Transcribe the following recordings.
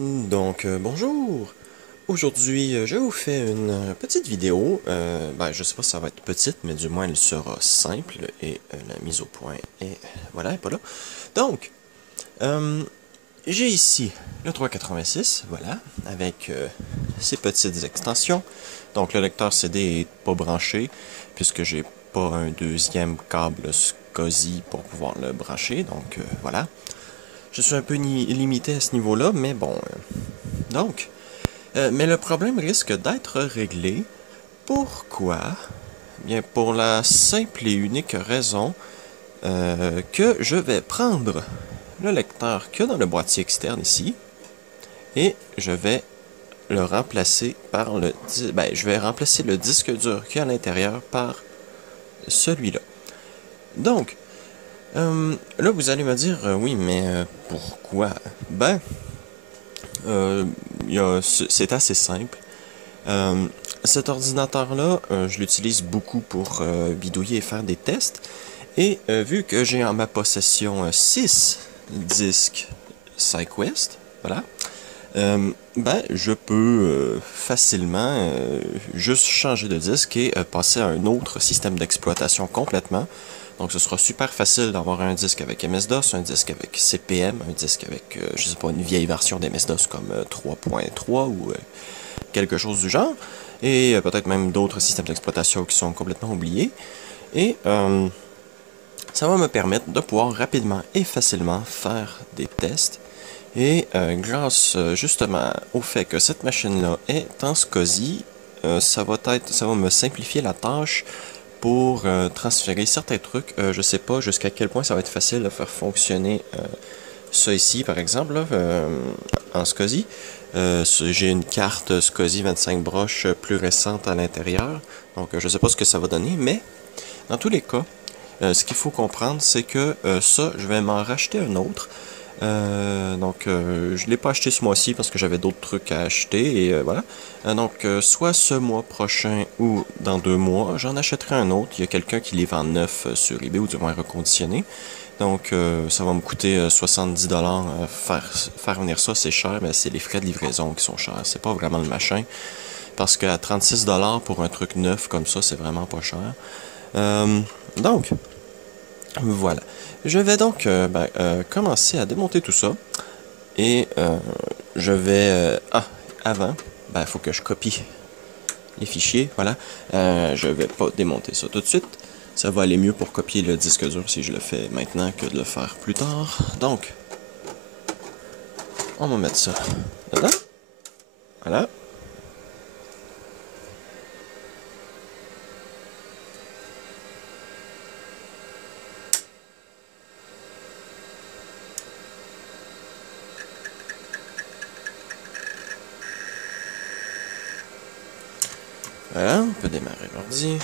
Bonjour! Aujourd'hui, je vous fais une petite vidéo. Je sais pas si ça va être petite, mais du moins elle sera simple et la mise au point est, voilà, elle est pas là. Donc, euh, j'ai ici le 386, voilà, avec ses petites extensions. Donc, le lecteur CD est pas branché, puisque j'ai pas un deuxième câble SCSI pour pouvoir le brancher, donc voilà. Je suis un peu limité à ce niveau-là, mais bon. Mais le problème risque d'être réglé. Pourquoi? Bien, pour la simple et unique raison que je vais prendre le lecteur que dans le boîtier externe ici et je vais le remplacer par je vais remplacer le disque dur qui est à l'intérieur par celui-là. Donc, là vous allez me dire oui, mais pourquoi? Euh, c'est assez simple. Euh, Cet ordinateur-là, je l'utilise beaucoup pour bidouiller et faire des tests. Et vu que j'ai en ma possession 6 disques SideQuest, voilà, je peux facilement juste changer de disque et passer à un autre système d'exploitation complètement. Donc ce sera super facile d'avoir un disque avec MS-DOS, un disque avec CP/M, un disque avec, je sais pas, une vieille version d'MS-DOS comme 3.3 ou quelque chose du genre, et peut-être même d'autres systèmes d'exploitation qui sont complètement oubliés. Et ça va me permettre de pouvoir rapidement et facilement faire des tests. Et grâce justement au fait que cette machine-là est en SCSI, ça va me simplifier la tâche pour transférer certains trucs. Je sais pas jusqu'à quel point ça va être facile de faire fonctionner ça ici, par exemple, là, en SCSI. J'ai une carte SCSI 25 broches plus récente à l'intérieur, donc je sais pas ce que ça va donner, mais dans tous les cas, ce qu'il faut comprendre, c'est que ça, je vais m'en racheter un autre. Je l'ai pas acheté ce mois-ci parce que j'avais d'autres trucs à acheter et voilà. Soit ce mois prochain ou dans 2 mois, j'en achèterai un autre. Il y a quelqu'un qui les vend neuf sur eBay ou du moins reconditionné. Donc, ça va me coûter 70 $. Faire venir ça, c'est cher, mais c'est les frais de livraison qui sont chers. C'est pas vraiment le machin. Parce qu'à 36 $ pour un truc neuf comme ça, c'est vraiment pas cher. Euh, donc, voilà. Je vais donc commencer à démonter tout ça. Et je vais... avant, il faut que je copie les fichiers, voilà. Je vais pas démonter ça tout de suite. Ça va aller mieux pour copier le disque dur si je le fais maintenant que de le faire plus tard. Donc, on va mettre ça dedans. Voilà. Voilà, on peut démarrer l'ordi.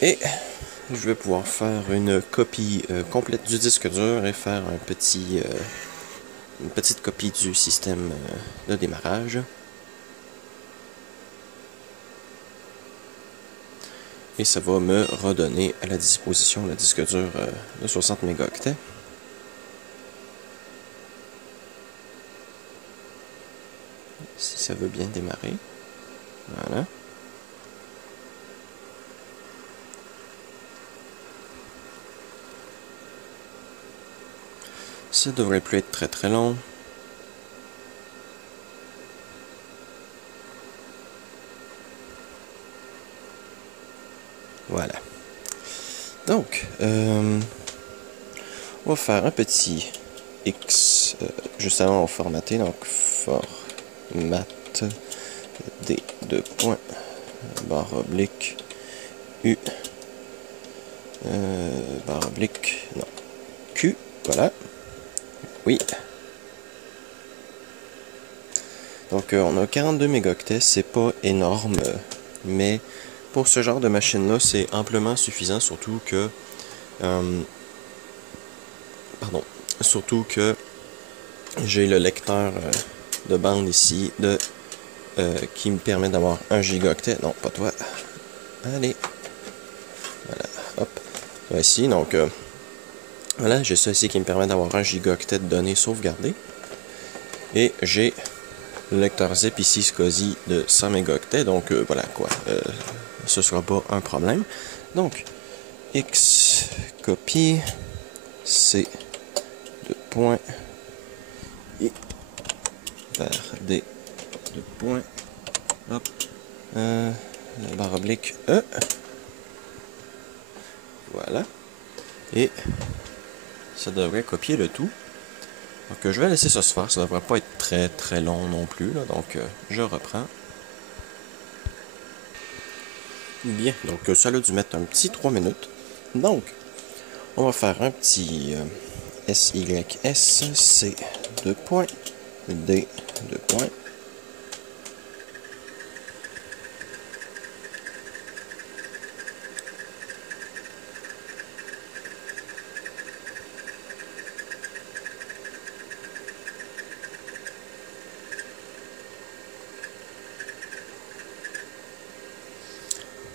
Et je vais pouvoir faire une copie complète du disque dur et faire une petite copie du système de démarrage. Et ça va me redonner à la disposition le disque dur de 60 mégaoctets. Si ça veut bien démarrer. Voilà. Ça devrait plus être très très long. Voilà. Donc, on va faire un petit X juste avant de formater. Donc, format D, 2 points, barre oblique, U, barre oblique, non, Q, voilà. Oui. Donc, on a 42 mégaoctets, c'est pas énorme, mais pour ce genre de machine-là, c'est amplement suffisant, surtout que j'ai le lecteur de bande ici qui me permet d'avoir 1 gigaoctet. Non, pas toi. Allez. Voilà, hop. Ici, donc Voilà, j'ai ça ici qui me permet d'avoir 1 gigaoctet de données sauvegardées. Et j'ai le lecteur zip ici, SCSI de 100 mégaoctets, donc voilà quoi, ce sera pas un problème. Donc, X copie, C de point, I vers D de point, hop, barre oblique E, voilà, et ça devrait copier le tout. Donc je vais laisser ça se faire, ça devrait pas être très très long non plus, là, donc je reprends. Bien, donc ça a dû mettre un petit 3 minutes. Donc, on va faire un petit SYS, C 2 points, D 2 points.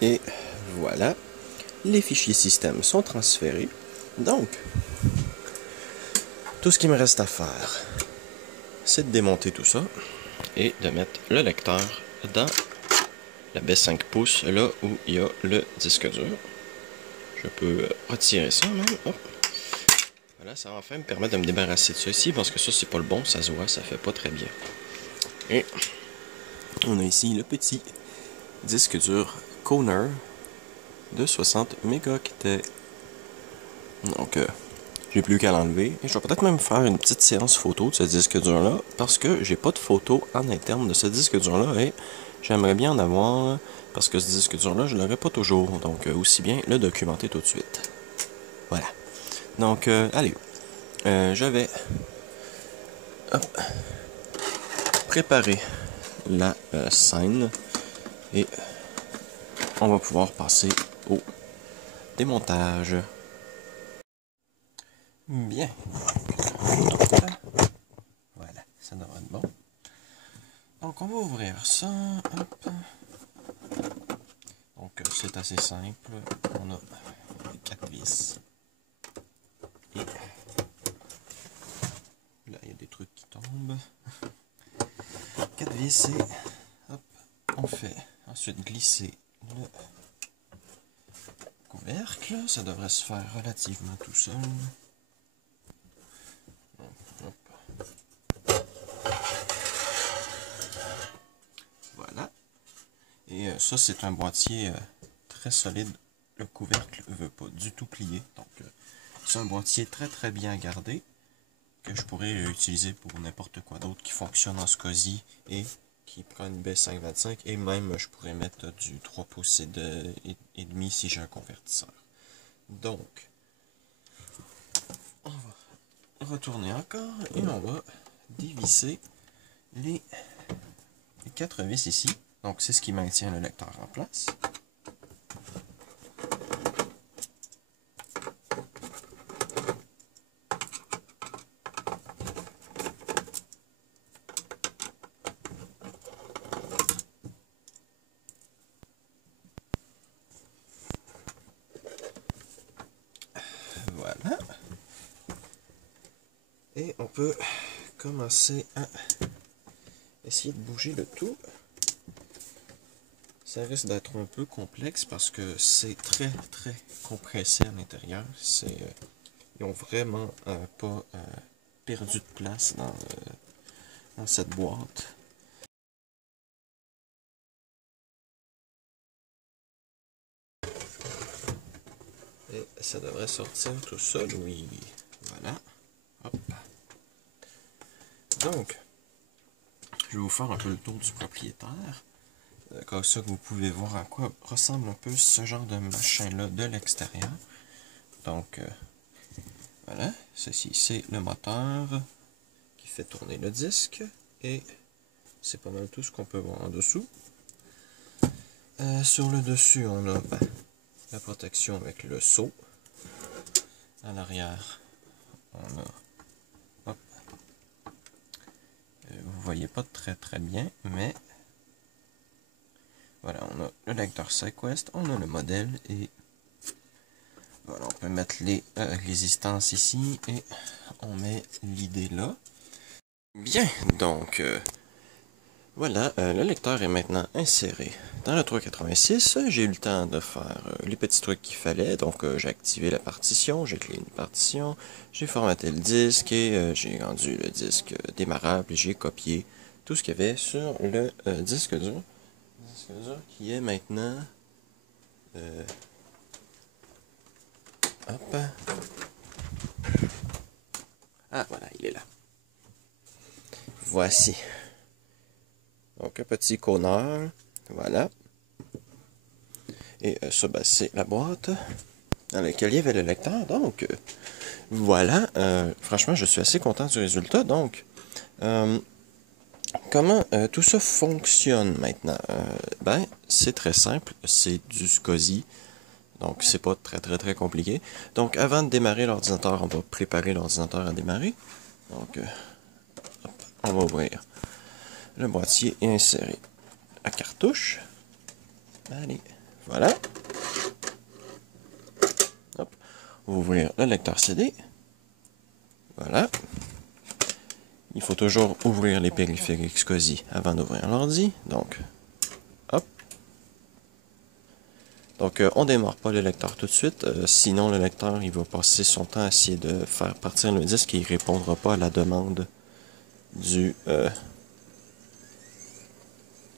Et voilà, les fichiers système sont transférés. Donc, tout ce qui me reste à faire, c'est de démonter tout ça et de mettre le lecteur dans la baie 5 pouces, là où il y a le disque dur. Je peux retirer ça même. Hop. Voilà, ça va enfin me permettre de me débarrasser de ça ici, parce que ça, c'est pas le bon, ça se voit, ça fait pas très bien. Et on a ici le petit disque dur Kohner de 60 mégaoctets. Donc, j'ai plus qu'à l'enlever. Et je vais peut-être même faire une petite séance photo de ce disque dur-là, parce que j'ai pas de photo en interne de ce disque dur-là, et j'aimerais bien en avoir, parce que ce disque dur-là, je l'aurai pas toujours. Donc, aussi bien le documenter tout de suite. Voilà. Donc, allez. Je vais préparer la scène, et on va pouvoir passer au démontage. Bien. Voilà, ça devrait être bon. Donc on va ouvrir ça. Hop. Donc c'est assez simple. On a 4 vis. Et là il y a des trucs qui tombent. 4 vis et hop, on fait ensuite glisser le couvercle. Ça devrait se faire relativement tout seul. Voilà. Et ça, c'est un boîtier très solide. Le couvercle ne veut pas du tout plier. Donc, c'est un boîtier très très bien gardé, que je pourrais utiliser pour n'importe quoi d'autre qui fonctionne en SCSI et qui prend une baie 525. Et même, je pourrais mettre du 3 pouces et demi si j'ai un convertisseur. Donc, on va retourner encore et on va dévisser les 4 vis ici. Donc, c'est ce qui maintient le lecteur en place. Voilà. Et on peut commencer à essayer de bouger le tout. Ça risque d'être un peu complexe parce que c'est très très compressé à l'intérieur. Ils ont vraiment pas perdu de place dans cette boîte. Et ça devrait sortir tout seul, oui. Voilà. Hop. Donc, je vais vous faire un peu le tour du propriétaire. Comme ça que vous pouvez voir à quoi ressemble un peu ce genre de machin-là de l'extérieur. Donc, voilà. Ceci, c'est le moteur qui fait tourner le disque. Et c'est pas mal tout ce qu'on peut voir en dessous. Sur le dessus, on a la protection avec le seau. À l'arrière, on a... Hop. Vous voyez pas très très bien, mais... Voilà, on a le lecteur SyQuest, on a le modèle, et... Voilà, on On peut mettre les résistances ici et on met l'idée là. Bien, donc voilà, le lecteur est maintenant inséré dans le 386. J'ai eu le temps de faire les petits trucs qu'il fallait. Donc j'ai activé la partition, j'ai créé une partition, j'ai formaté le disque et j'ai rendu le disque démarrable et j'ai copié tout ce qu'il y avait sur le disque dur. Le disque dur qui est maintenant... hop. Ah voilà, il est là. Voici. Donc un petit conneur. Voilà. Et ça, ben, c'est la boîte dans laquelle il y avait le lecteur. Donc, voilà. Franchement, je suis assez content du résultat. Donc, comment tout ça fonctionne maintenant? Ben, c'est très simple. C'est du SCSI. Donc, c'est pas très compliqué. Donc, avant de démarrer l'ordinateur, on va préparer l'ordinateur à démarrer. Donc, hop, on va ouvrir le boîtier et insérer la cartouche. Allez, voilà. Hop. On va ouvrir le lecteur CD. Voilà. Il faut toujours ouvrir les périphériques SCSI avant d'ouvrir l'ordi. Donc, hop. Donc, on démarre pas le lecteur tout de suite. Sinon, le lecteur, il va passer son temps à essayer de faire partir le disque et il répondra pas à la demande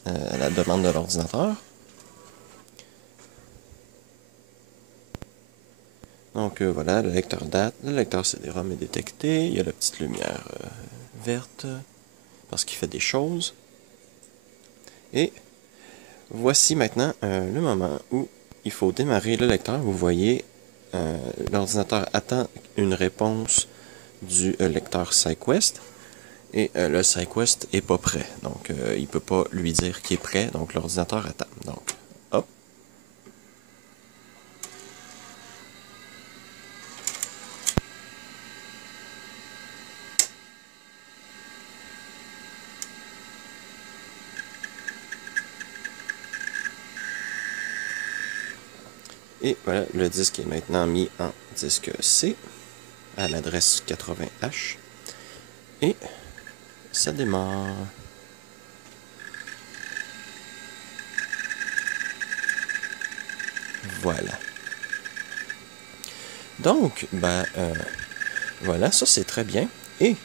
à la demande de l'ordinateur. Donc voilà, le lecteur date, le lecteur CD-ROM est détecté, il y a la petite lumière verte parce qu'il fait des choses. Et voici maintenant le moment où il faut démarrer le lecteur. Vous voyez, l'ordinateur attend une réponse du lecteur SyQuest. Et le SyQuest est pas prêt. Donc il peut pas lui dire qu'il est prêt. Donc l'ordinateur attend. Donc, hop. Et voilà, le disque est maintenant mis en disque C à l'adresse 80H. Et ça démarre. Voilà. Donc, ben, voilà, ça c'est très bien. Et,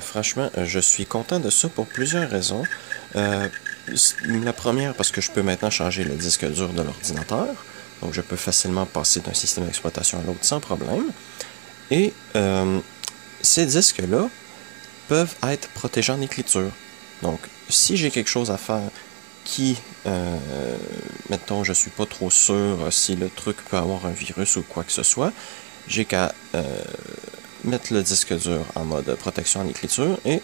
franchement, je suis content de ça pour plusieurs raisons. La première, parce que je peux maintenant changer le disque dur de l'ordinateur. Donc, je peux facilement passer d'un système d'exploitation à l'autre sans problème. Et ces disques-là peuvent être protégés en écriture. Donc, si j'ai quelque chose à faire qui, mettons, je suis pas trop sûr si le truc peut avoir un virus ou quoi que ce soit, j'ai qu'à mettre le disque dur en mode protection en écriture et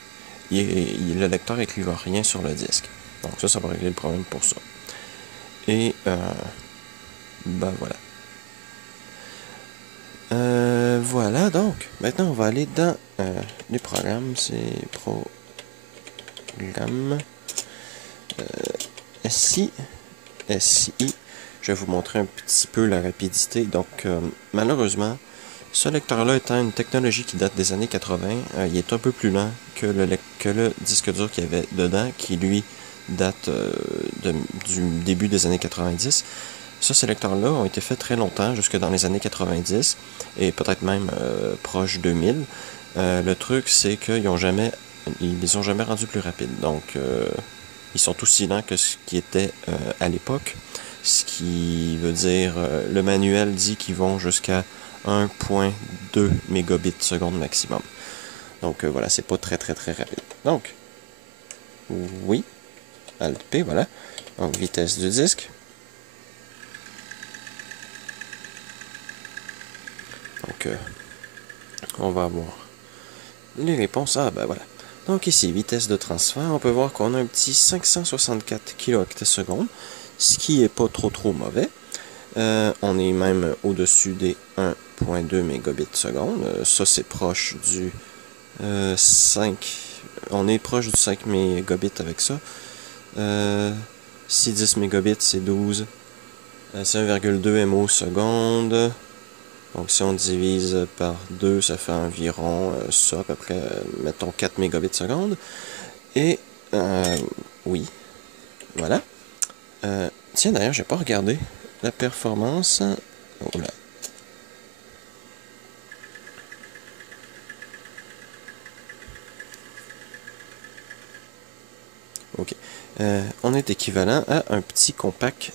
le lecteur n'écrira rien sur le disque. Donc ça va régler le problème pour ça. Et, ben voilà. Voilà, donc, maintenant on va aller dans les programmes, c'est programme SI. Je vais vous montrer un petit peu la rapidité. Donc, malheureusement, ce lecteur-là étant une technologie qui date des années 80, il est un peu plus lent que le disque dur qu'il y avait dedans, qui lui date du début des années 90. Ça, ces lecteurs-là ont été faits très longtemps, jusque dans les années 90, et peut-être même proche 2000. Le truc, c'est qu'ils les ont jamais rendus plus rapides. Donc, ils sont aussi lents que ce qui était à l'époque. Ce qui veut dire, le manuel dit qu'ils vont jusqu'à 1.2 mégabits seconde maximum. Donc voilà, c'est pas très rapide. Donc, oui, Alt P, voilà. Donc, vitesse du disque. Donc, on va avoir les réponses. Ah, ben voilà. Donc ici, vitesse de transfert, on peut voir qu'on a un petit 564 kHz, ce qui est pas trop mauvais. On est même au-dessus des 1.2 mégabits seconde. Ça, c'est proche du 5. On est proche du 5 mégabits avec ça. Si 10 mégabits, c'est 12. C'est 1,2 MO seconde. Donc si on divise par 2, ça fait environ ça, à peu près, mettons 4 mégabits seconde. Et, oui, voilà. Tiens, d'ailleurs, j'ai pas regardé la performance. Oh là. Ok. On est équivalent à un petit compact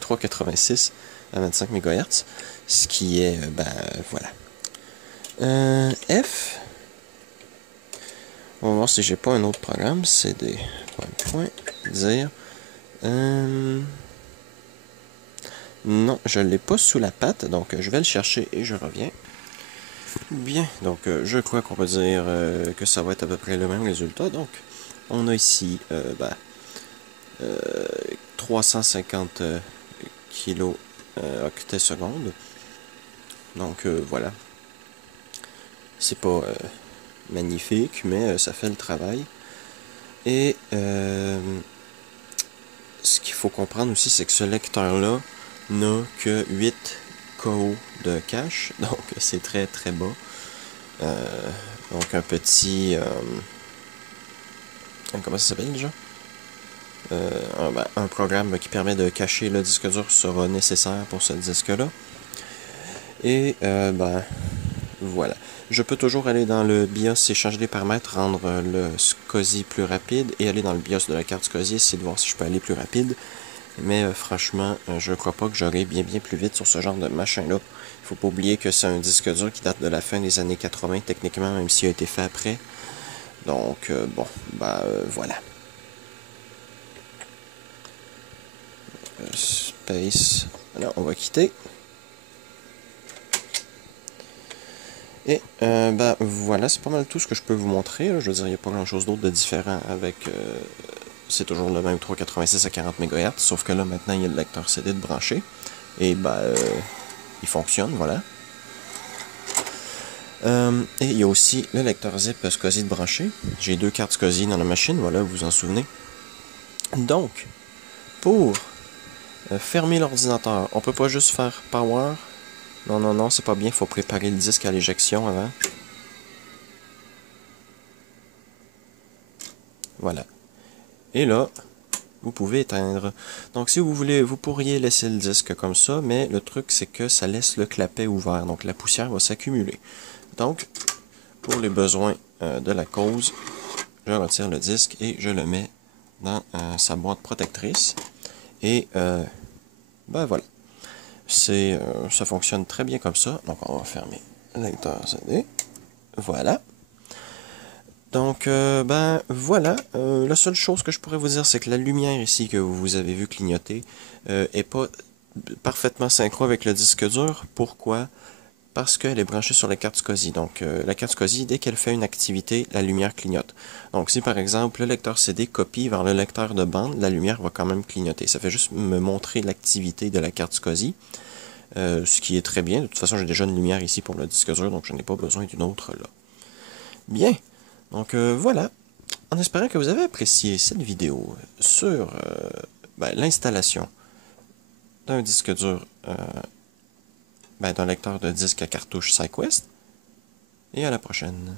386 à 25 MHz, ce qui est, ben, voilà. F. On va voir si j'ai pas un autre programme. CD. Dire. Non, je l'ai pas sous la patte, donc je vais le chercher et je reviens. Bien, donc je crois qu'on peut dire que ça va être à peu près le même résultat. Donc, on a ici 350 kilo octets secondes. Donc voilà. C'est pas magnifique, mais ça fait le travail. Et ce qu'il faut comprendre aussi, c'est que ce lecteur-là n'a que 8 KO de cache, donc c'est très très bas. Donc un petit... comment ça s'appelle déjà? Un programme qui permet de cacher le disque dur sera nécessaire pour ce disque-là. Et ben voilà. Je peux toujours aller dans le BIOS et changer les paramètres, rendre le SCSI plus rapide et aller dans le BIOS de la carte SCSI, essayer de voir si je peux aller plus rapide. Mais franchement, je ne crois pas que j'aurai bien plus vite sur ce genre de machin-là. Il faut pas oublier que c'est un disque dur qui date de la fin des années 80, techniquement, même s'il a été fait après. Donc, bon, bah voilà. Space. Alors, on va quitter. Et, ben voilà, c'est pas mal tout ce que je peux vous montrer. Là. Je veux dire, il n'y a pas grand-chose d'autre de différent avec... c'est toujours le même 386 à 40 MHz, sauf que là, maintenant, il y a le lecteur CD de branché. Et, ben, il fonctionne, voilà. Et il y a aussi le lecteur zip SCSI de branché. J'ai 2 cartes SCSI dans la machine, voilà, vous vous en souvenez. Donc, pour fermer l'ordinateur, on peut pas juste faire power. Non, c'est pas bien, il faut préparer le disque à l'éjection avant. Voilà. Et là, vous pouvez éteindre. Donc si vous voulez, vous pourriez laisser le disque comme ça, mais le truc c'est que ça laisse le clapet ouvert, donc la poussière va s'accumuler. Donc, pour les besoins de la cause, je retire le disque et je le mets dans sa boîte protectrice. Et ben voilà. Ça fonctionne très bien comme ça. Donc on va fermer le lecteur CD. Voilà. Donc, ben voilà, la seule chose que je pourrais vous dire, c'est que la lumière ici que vous avez vu clignoter est pas parfaitement synchro avec le disque dur. Pourquoi? Parce qu'elle est branchée sur la carte SCSI. Donc, la carte SCSI, dès qu'elle fait une activité, la lumière clignote. Donc, si par exemple le lecteur CD copie vers le lecteur de bande, la lumière va quand même clignoter. Ça fait juste me montrer l'activité de la carte SCSI, ce qui est très bien. De toute façon, j'ai déjà une lumière ici pour le disque dur, donc je n'ai pas besoin d'une autre là. Bien. Donc voilà, en espérant que vous avez apprécié cette vidéo sur l'installation d'un disque dur, d'un lecteur de disque à cartouche SyQuest, et à la prochaine.